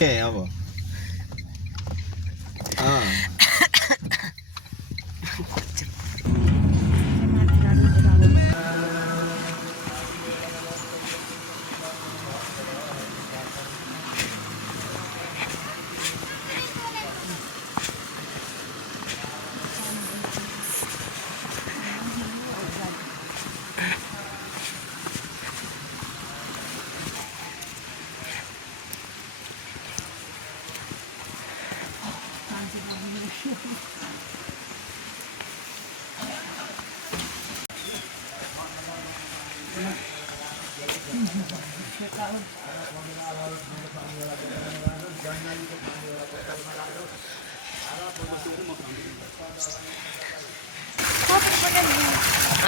अब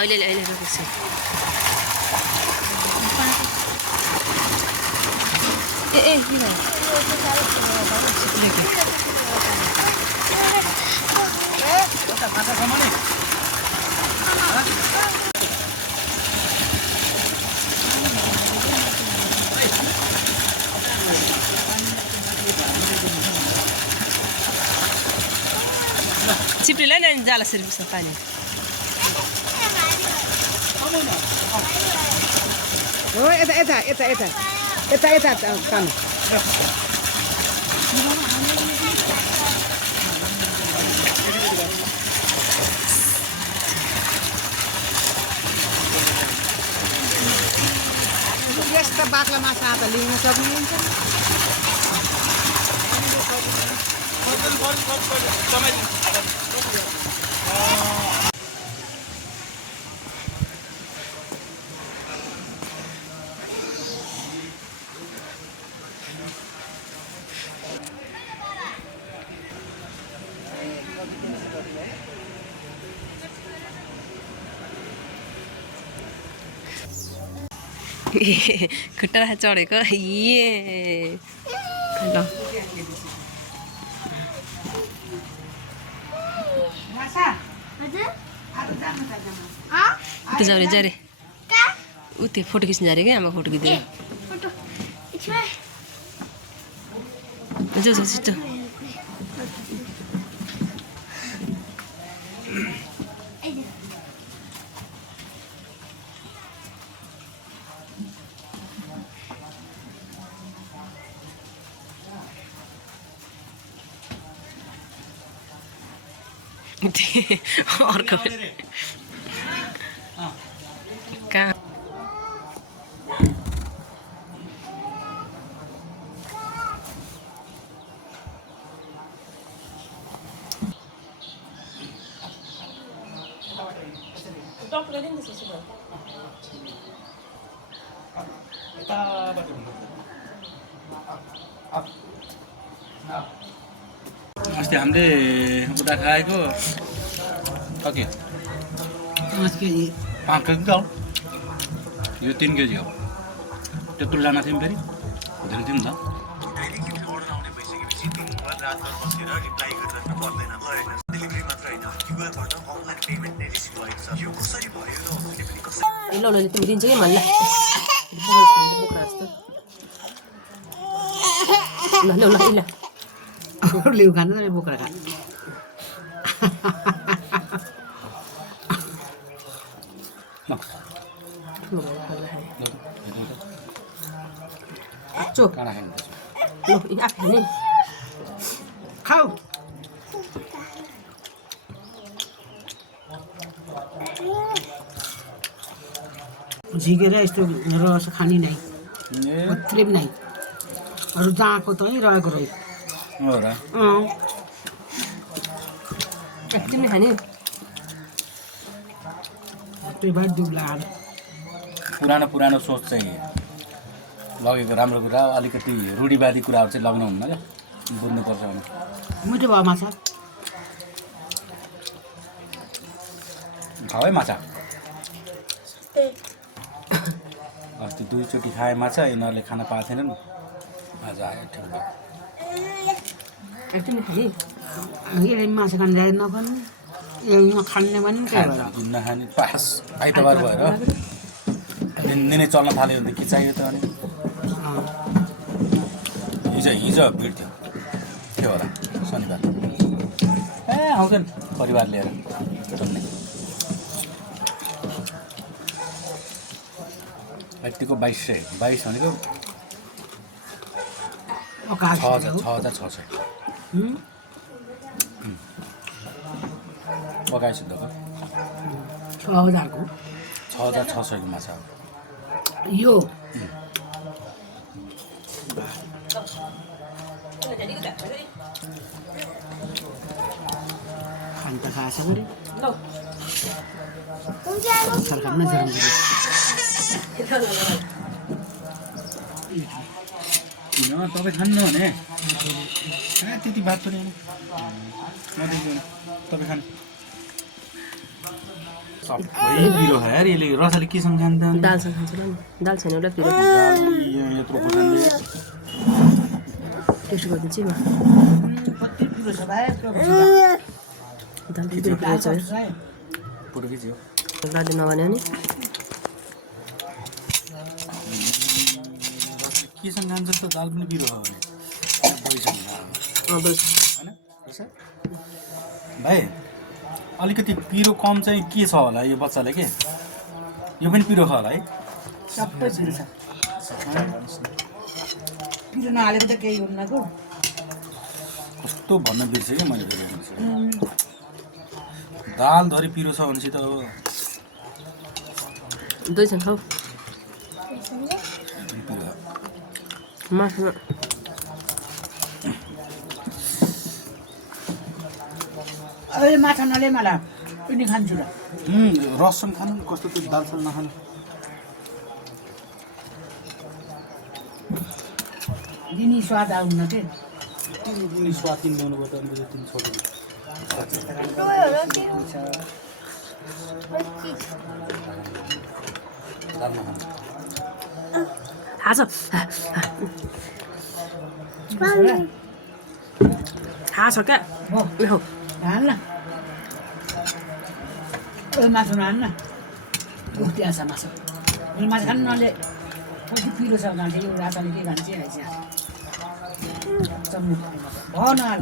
अहिले रोक्छु ए किन चिप्रीलाई नै जाला सर्भिस पानी हो यता कान यस्ता बाक्ला माछा त लिन सक्नुहुन्छ खुट्टा चढेको ए ल उता जाऊ रे जा रे ऊ त्यो फोटो खिच्नु जा रे क्या आमा फोटो खिच्दै जाऊ जाऊ छिटो अर्को कहाँ अस्ति हामीले उता खाएको के 5 केजी 5 केजी त हो यो 3 केजी हो त्यत्रो जान थियौँ फेरि हुँदैन थियो नि ल ल तिमी दिन्छ कि मलाई बोक्रा जस्तो ल ल ल ल लिउ खानु त बोक्रा खा चोक ल आफै नि खाऊ झिकेर यस्तो रस खाने नै कत्रै पनि नै अरू जहाँको त रहेको रह्यो हो र तिमी खाने त्यही भएर दुब्ला पुरानो सोच चाहिँ लगेको राम्रो कुरा अलिकति रूढिवादी कुराहरू चाहिँ लगाउनु हुन्न क्या बुझ्नुपर्छ भने मिठो भयो माछा खाऊ है माछा अस्ति 2 चोटि खाए माछा यिनीहरूले खान पाएको थिएनन् आज आयो ठिक तिमी यसले माछा खान जाँदैन नखाने खाने भने त्यही भएर नखाने पास आइतबार भएर दिनै चल्न थाल्यो भने के चाहियो त अनि हिजो भिड थियो होला शनिबार ए आउँछन् परिवार लिएर चल्ने यतिको 2200 भनेको 6,600 पकाएछु त 6,000 को 6,600 को माछा यो खान्छ खास गरी सरकार न जरुरी किन तपाईँ खान्नु भने त्यति बात पनि तपाईँ खानु सबै पिरो खायो यार यसले रसाले केसँग खान्छ दालसँग खान्छ नि दाल छैन एउटा पिरो यत्रो खोर्सानी टेस्ट गरिदिन्छु म कति पिरो छ भाइ दाल पिरो पिरो छ फोटो खिच्यो दाल नभने नि केसँग खान्छ जस्तो दाल पनि पिरो खायो भने होइन भाइ अलिकति पिरो कम चाहिँ के छ होला यो बच्चाले के यो पनि पिरो छ होला है सबै पिरो छ पिरो नहालेको त केही हुन्न को कस्तो भन्न बिर्सेँ क्या मैले फेरि दालधरि पिरो छ भनेपछि त अब दुईजना खाऊ पिरो मासुमा अहिले माछा नले मलाई पनि खान्छु र रससँग खानु कस्तो त्यो दालसँग नखानु दिनी स्वाद आउन के तिमी स्वाद किन्नु पर्छ अनि तिमी छोड्नु दालमा खानु खाछ खाछ क्या हो हाल न मासु नहाल्न त्यहाँ छ मासु माछा खानु नले कति पिरो छ खान्छ यो राताले के खान्छ आइज चम्मु भयो नहाल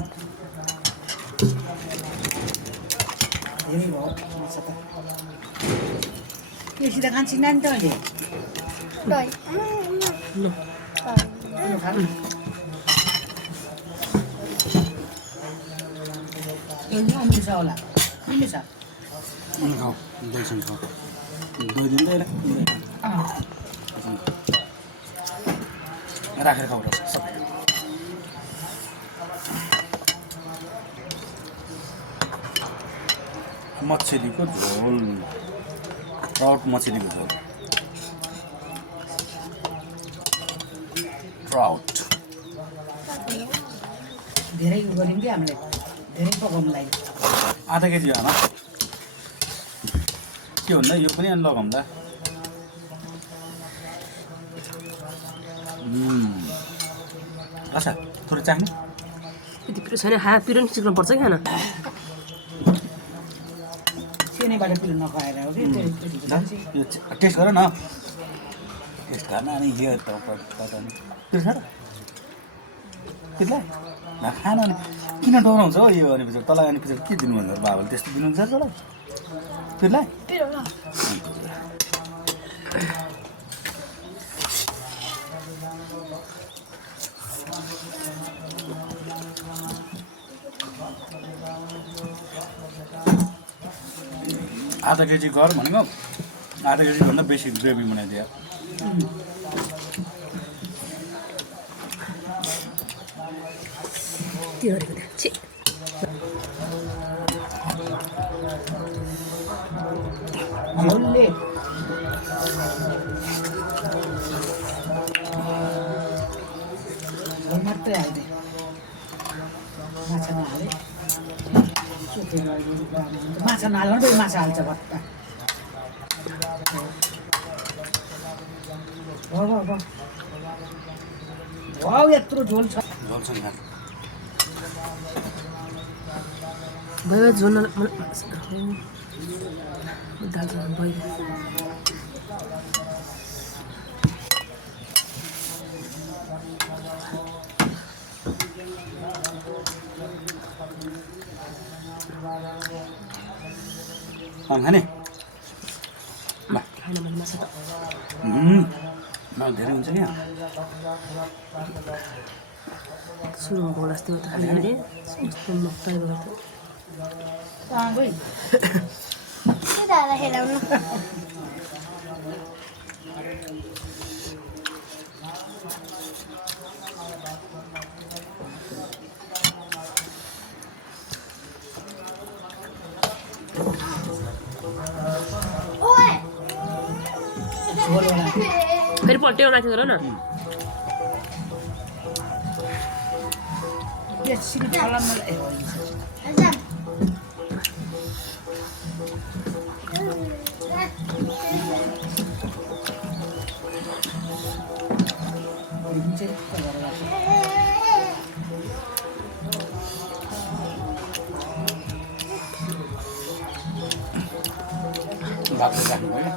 धेरै भयो माछा त बेसी त खान्छ नि त अहिले खानु अमिलो छ होला अमिलो छ खाऊ दहीसँग खाऊ दही दिँदैन राखेर खाऊ रस सबै मछलीको झोल ट्राउट मछलीको झोल ट्राउट धेरै उयो गऱ्यौँ कि हामीले धेरै पकाउनु लागि आधा केजी होला के भन्दा यो पनि अनि लगाउँदा अच्छा थोरै चाख्नु त्यति पिरो छैन खा पिरो नि सिक्नु पर्छ कि खान सेनेबाट पिरो नखुवाएर हो कि यो टेस्ट गर न टेस्ट गर्न अनि यो पिरो छ र पिरोलाई खान अनि किन डराउँछ हो यो अनि पछि तँलाई अनि पछि के दिनुहुन्छ बाबाले त्यस्तो दिनुहुन्छ तँलाई पिरोलाई आधा केजी गर भनेको आधा केजीभन्दा बेसी ग्रेभी बनाइदियो त्यो गरेको छि झोलले झोल मात्रै हाल्दै माछा नहाले माछा नहाल्नु पनि माछा हाल्छ भट्टा भयो यत्रो झोल छ झोलसँग खानु भयो झोल दाल भयो खाने ल खान मन माछा त धेरै हुन्छ नि सुरुमा भोल जस्तो त खाने अरे कस्तो मक्कै गर्छ फेरि पल्ट्यो माथि गर न भात राख्नु भयो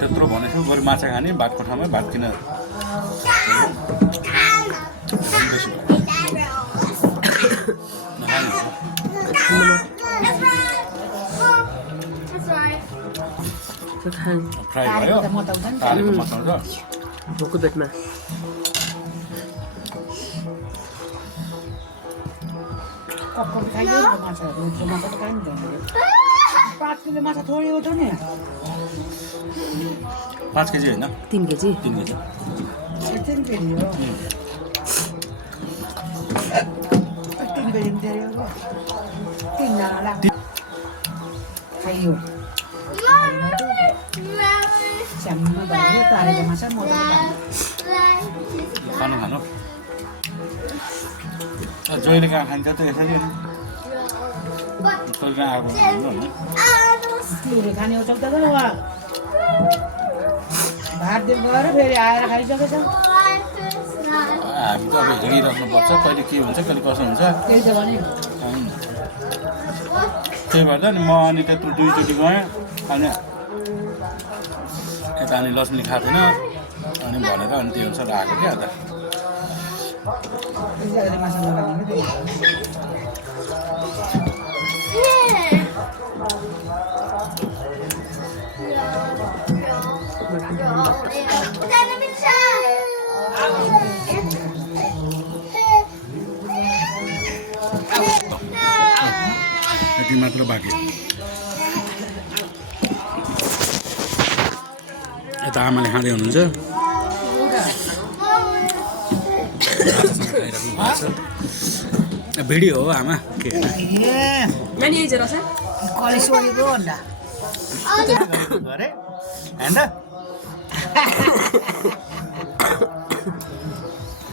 त्यत्रो भनेको बरु माछा खाने भातको ठाउँमा भात किन फ्राई भयो तारेको मसाला भोको पेटमा माछा थोरै हो त नि 5 केजी होइन 3 केजी 3 केजी खाइयो च्याम्म भयो तारेको माछा खानु खानु जहिले कहाँ खान्छ त यसरी तैँले कहाँ आएको खाने हो चौध भात दिएर गएर फेरि आएर खाइसकेछ हामी त अब हेरिराख्नुपर्छ कहिले के हुन्छ कहिले कसो हुन्छ त्यही त भने त्यही भएर नि म अनि त्यत्रो 2 चोटि गएँ अनि यता अनि लक्ष्मीले खाएको थिएन अनि भनेर अनि त्यो अनुसार आएको क्या त माछा नखाने यति मात्र बाँकी यता आमाले खाँदै हुनुहुन्छ भिडियो हो आमा के कलेश्वरीको अन्डा गरे